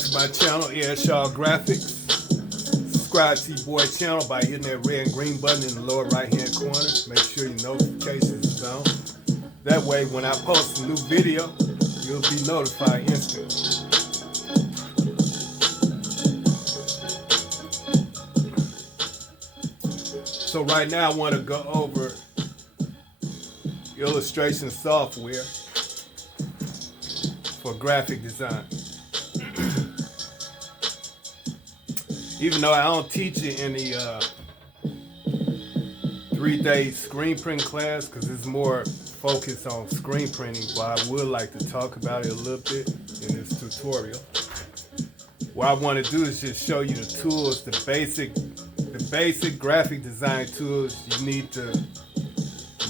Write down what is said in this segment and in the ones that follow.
to my channel, Airshaw Graphics. Subscribe to your boy channel by hitting that red and green button in the lower right hand corner. Make sure your notifications is on. That way when I post a new video, you'll be notified instantly. So right now I want to go over illustration software for graphic design. Even though I don't teach it in the 3-day screen print class, because it's more focused on screen printing, but I would like to talk about it a little bit in this tutorial. What I want to do is just show you the tools, the basic graphic design tools you need to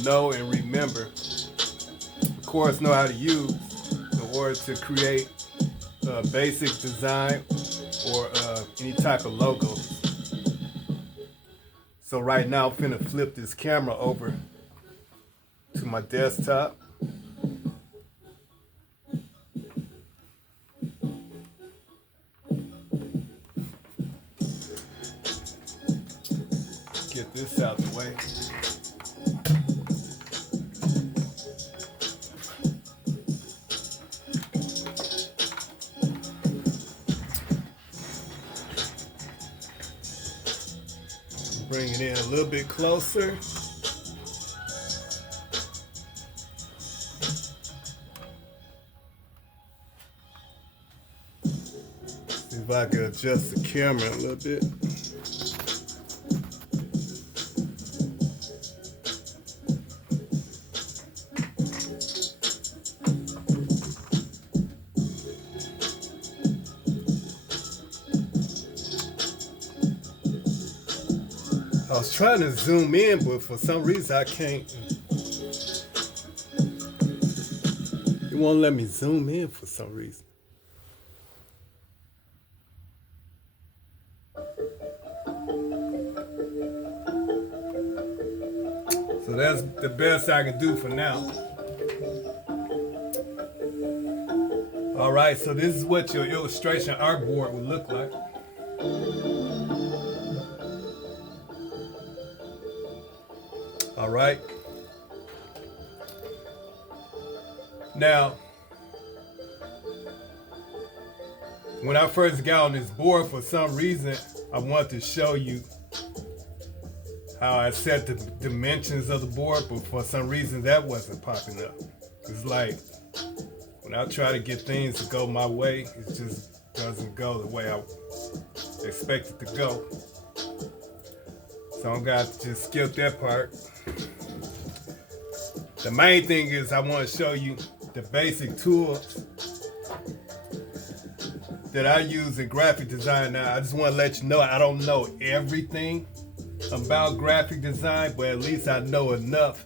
know and remember. Of course, know how to use in order to create a basic design or any type of logos. So right now I'm finna flip this camera over to my desktop. Get this out the way. Bring it in a little bit closer. See if I can adjust the camera a little bit. I was trying to zoom in, but for some reason I can't. It won't let me zoom in for some reason. So that's the best I can do for now. All right, so this is what your illustration artboard would look like. All right. Now, when I first got on this board, for some reason, I wanted to show you how I set the dimensions of the board, but for some reason that wasn't popping up. It's like, when I try to get things to go my way, it just doesn't go the way I expect it to go. So I'm gonna just skip that part. The main thing is I want to show you the basic tools that I use in graphic design. Now, I just want to let you know I don't know everything about graphic design, but at least I know enough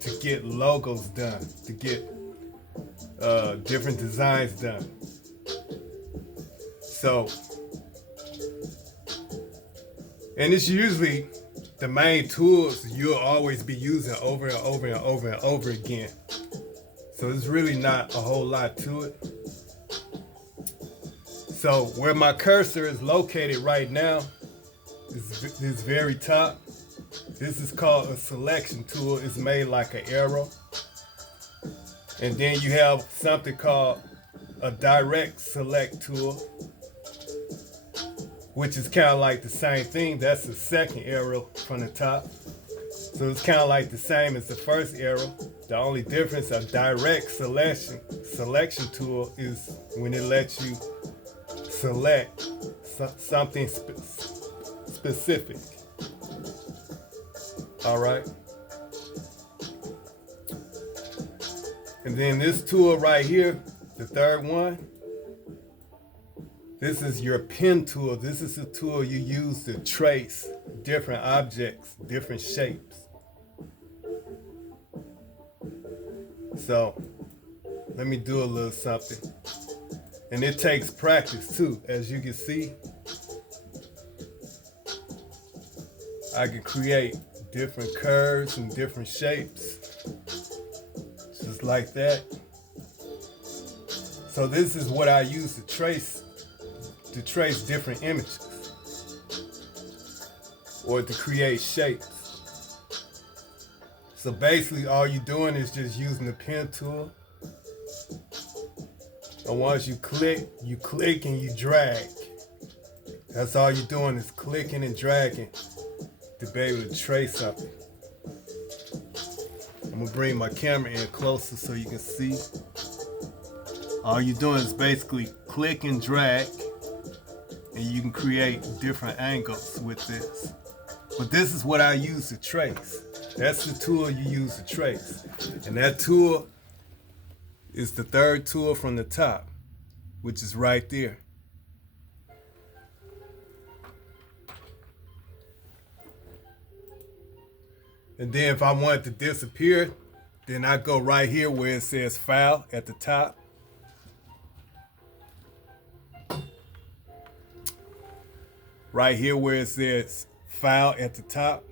to get logos done, to get different designs done. So, and it's usually the main tools you'll always be using over and over and over and over again. So there's really not a whole lot to it. So where my cursor is located right now is this very top. This is called a selection tool. It's made like an arrow. And then you have something called a direct select tool, which is kind of like the same thing. That's the second arrow from the top. So it's kind of like the same as the first arrow. The only difference of direct selection tool is when it lets you select something specific. All right. And then this tool right here, the third one, this is your pen tool. This is the tool you use to trace different objects, different shapes. So let me do a little something. And it takes practice too. As you can see, I can create different curves and different shapes, just like that. So this is what I use to trace to trace different images or to create shapes. So basically all you're doing is just using the pen tool. And once you click and you drag. That's all you're doing is clicking and dragging to be able to trace something. I'm gonna bring my camera in closer so you can see. All you're doing is basically click and drag, and you can create different angles with this. But this is what I use to trace. That's the tool you use to trace. And that tool is the third tool from the top, which is right there. And then if I want it to disappear, then I go right here where it says File at the top. Right here where it says File at the top.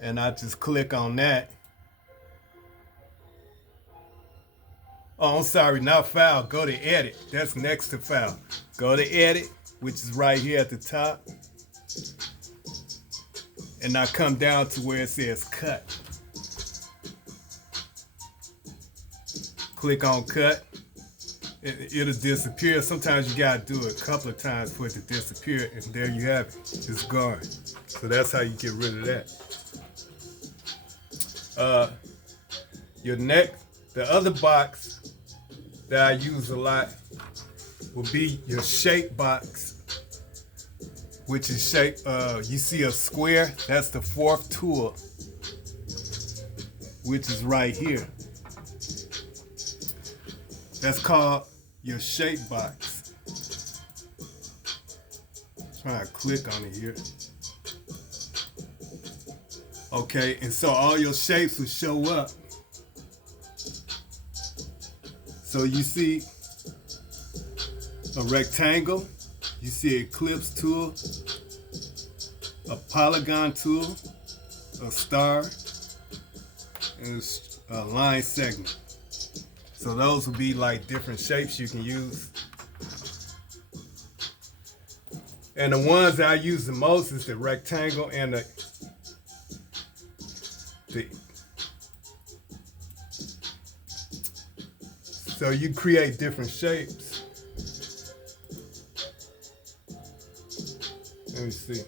And I just click on that. Oh, I'm sorry, not File. Go to Edit. That's next to File. Go to Edit, which is right here at the top. And I come down to where it says Cut. Click on Cut. It'll disappear. Sometimes you gotta do it a couple of times for it to disappear, and there you have it. It's gone. So that's how you get rid of that. The other box that I use a lot will be your shape box, which is shape. You see a square? That's the fourth tool, which is right here. That's called your shape box. Try to click on it here. Okay, and so all your shapes will show up. So you see a rectangle, you see an ellipse tool, a polygon tool, a star, and a line segment. So those will be like different shapes you can use. And the ones that I use the most is the rectangle and the so you create different shapes. Let me see.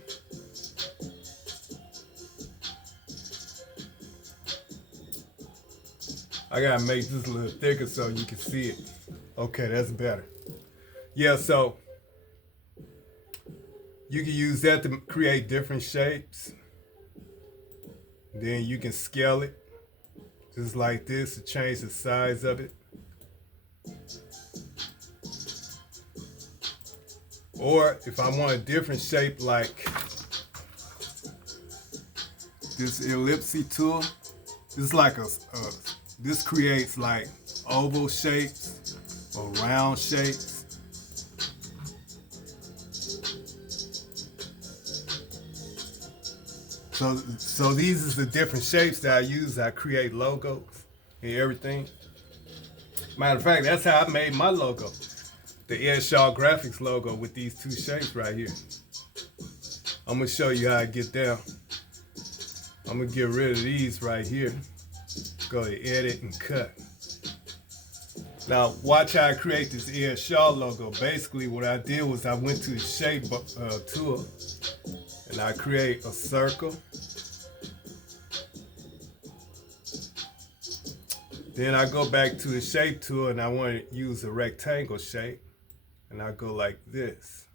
I gotta make this a little thicker so you can see it. Okay, that's better. Yeah, so you can use that to create different shapes. Then you can scale it just like this to change the size of it. Or if I want a different shape like this ellipse tool, it's like this creates like oval shapes or round shapes. So these is the different shapes that I use. I create logos and everything. Matter of fact, that's how I made my logo. The Ed Shaw Graphics logo with these two shapes right here. I'm gonna show you how I get down. I'm gonna get rid of these right here. Go to Edit and Cut. Now watch how I create this Ed Shaw logo. Basically what I did was I went to the shape tool and I create a circle. Then I go back to the shape tool and I want to use a rectangle shape. And I go like this.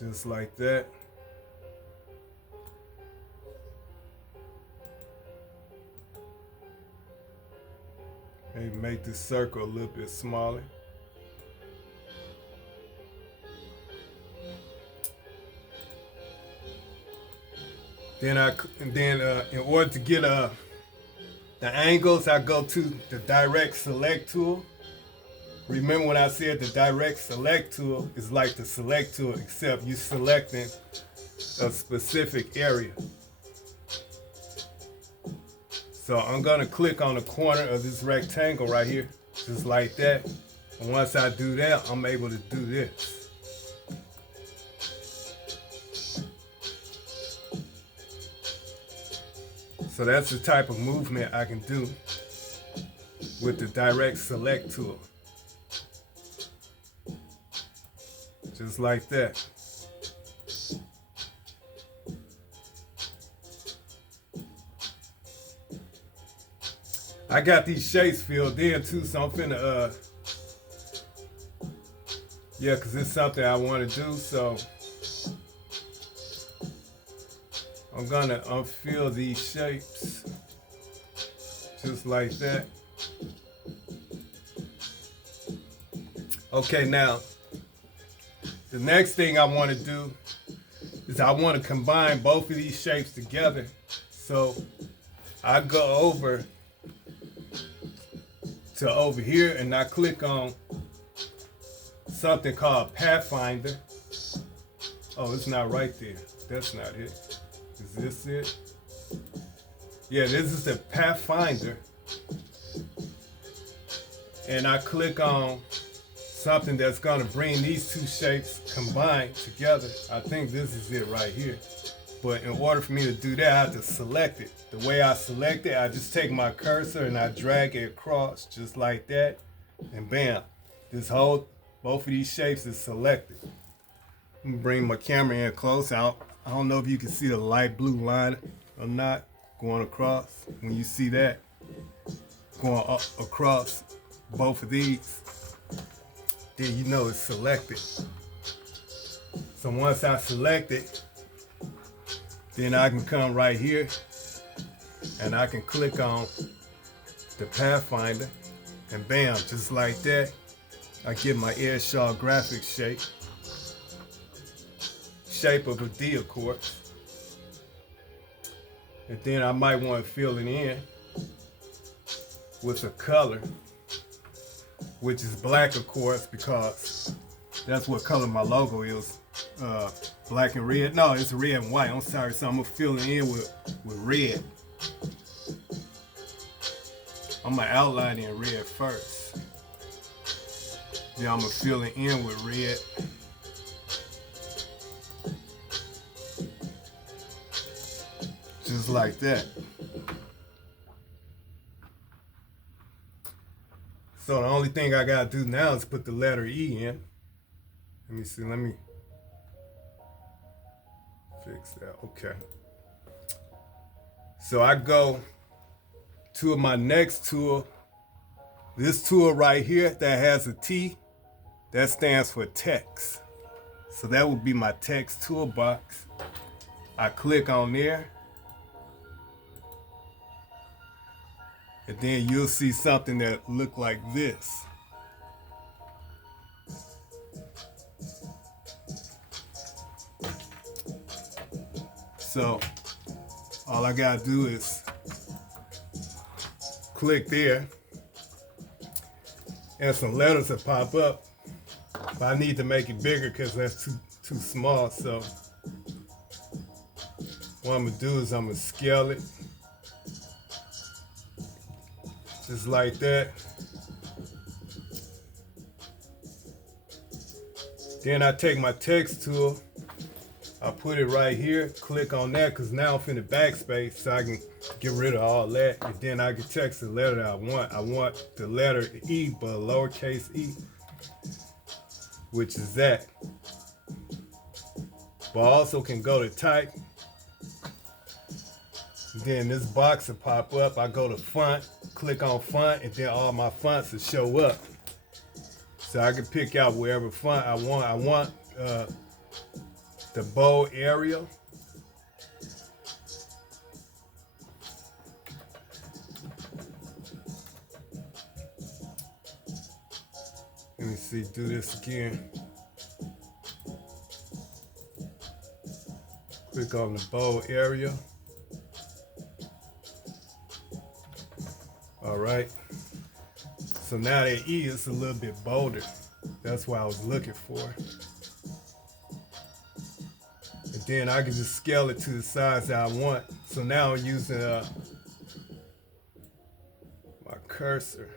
Just like that. Maybe make this circle a little bit smaller. Then in order to get the angles, I go to the Direct Select tool. Remember when I said the Direct Select tool is like the Select tool, except you selecting a specific area. So I'm gonna click on the corner of this rectangle right here, just like that. And once I do that, I'm able to do this. So that's the type of movement I can do with the direct select tool. Just like that. I got these shapes filled in too, so I'm finna, yeah, cause it's something I wanna do, so I'm gonna unfill these shapes, just like that. Okay, now, the next thing I wanna do is I wanna combine both of these shapes together. So I go over to over here and I click on something called Pathfinder. Oh, it's not right there. That's not it. Is this it? Yeah, this is the Pathfinder. And I click on something that's gonna bring these two shapes combined together. I think this is it right here. But in order for me to do that, I have to select it. The way I select it, I just take my cursor and I drag it across just like that. And bam, both of these shapes is selected. Let me bring my camera in close. I don't know if you can see the light blue line or not going across. When you see that going up across both of these, then you know it's selected. So once I select it, then I can come right here and I can click on the Pathfinder and bam, just like that, I get my Airshaw graphics shape of a D, of course. And then I might want to fill it in with a color, which is black, of course, because that's what color my logo is. Black and red. No, it's red and white. I'm sorry, so I'm gonna fill it in with red. I'm gonna outline it in red first. Then I'm gonna fill it in with red. Just like that. So the only thing I gotta do now is put the letter E in. Let me see, let me fix that, okay. So I go to my next tool. This tool right here that has a T, that stands for text. So that would be my text toolbox. I click on there. And then you'll see something that look like this. So all I gotta do is click there and some letters will pop up. But I need to make it bigger because that's too small. So what I'm gonna do is I'm gonna scale it just like that. Then I take my text tool, I put it right here, click on that, because now I'm finna backspace so I can get rid of all that. And then I can text the letter that I want. I want the letter E, but lowercase e, which is that. But I also can go to type. Then this box will pop up. I go to font, click on font, and then all my fonts will show up. So I can pick out wherever font I want. I want the bold Arial. Let me see, do this again. Click on the bold Arial. All right. So now that E is a little bit bolder. That's what I was looking for. And then I can just scale it to the size that I want. So now I'm using cursor.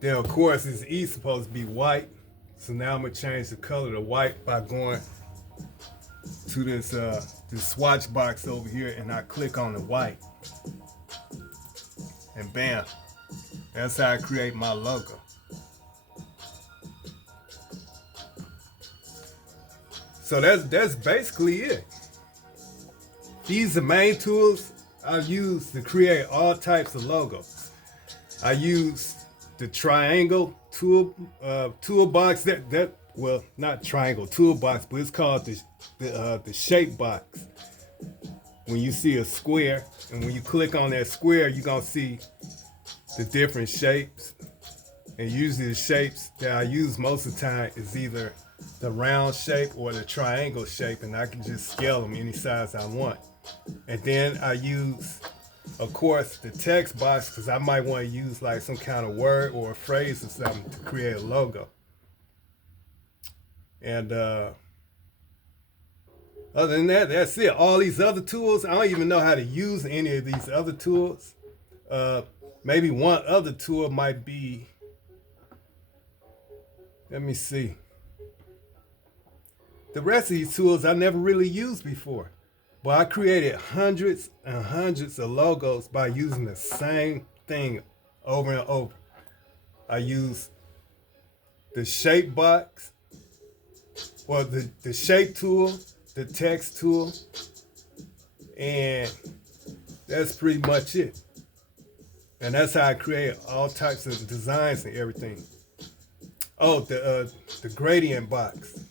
Then of course this E is supposed to be white. So now I'm gonna change the color to white by going to this swatch box over here, and I click on the white. And bam. That's how I create my logo. So that's basically it. These are the main tools I use to create all types of logos. I use the triangle toolbox well, not triangle toolbox, but it's called the shape box. When you see a square, and when you click on that square, you're gonna see the different shapes. And usually the shapes that I use most of the time is either the round shape or the triangle shape, and I can just scale them any size I want. And then I use, of course, the text box, because I might want to use like some kind of word or a phrase or something to create a logo. And other than that, that's it. All these other tools, I don't even know how to use any of these other tools. Maybe one other tool might be, let me see. The rest of these tools I never really used before. But I created hundreds and hundreds of logos by using the same thing over and over. I use the shape box, or the shape tool, the text tool, and that's pretty much it. And that's how I create all types of designs and everything. Oh, the gradient box.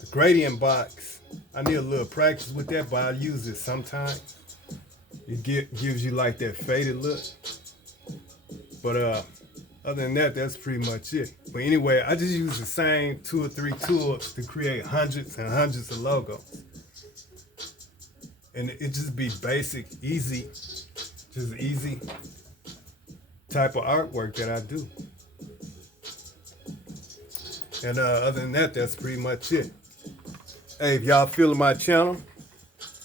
The gradient box, I need a little practice with that, but I use it sometimes. It gives you like that faded look. But other than that, that's pretty much it. But anyway, I just use the same 2 or 3 tools to create hundreds and hundreds of logos. And it just be basic, easy, just easy type of artwork that I do. And other than that, that's pretty much it. Hey, if y'all feeling my channel,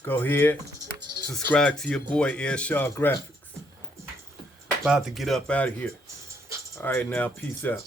go ahead, subscribe to your boy Ed Shaw Graphics. About to get up out of here. All right, now, peace out.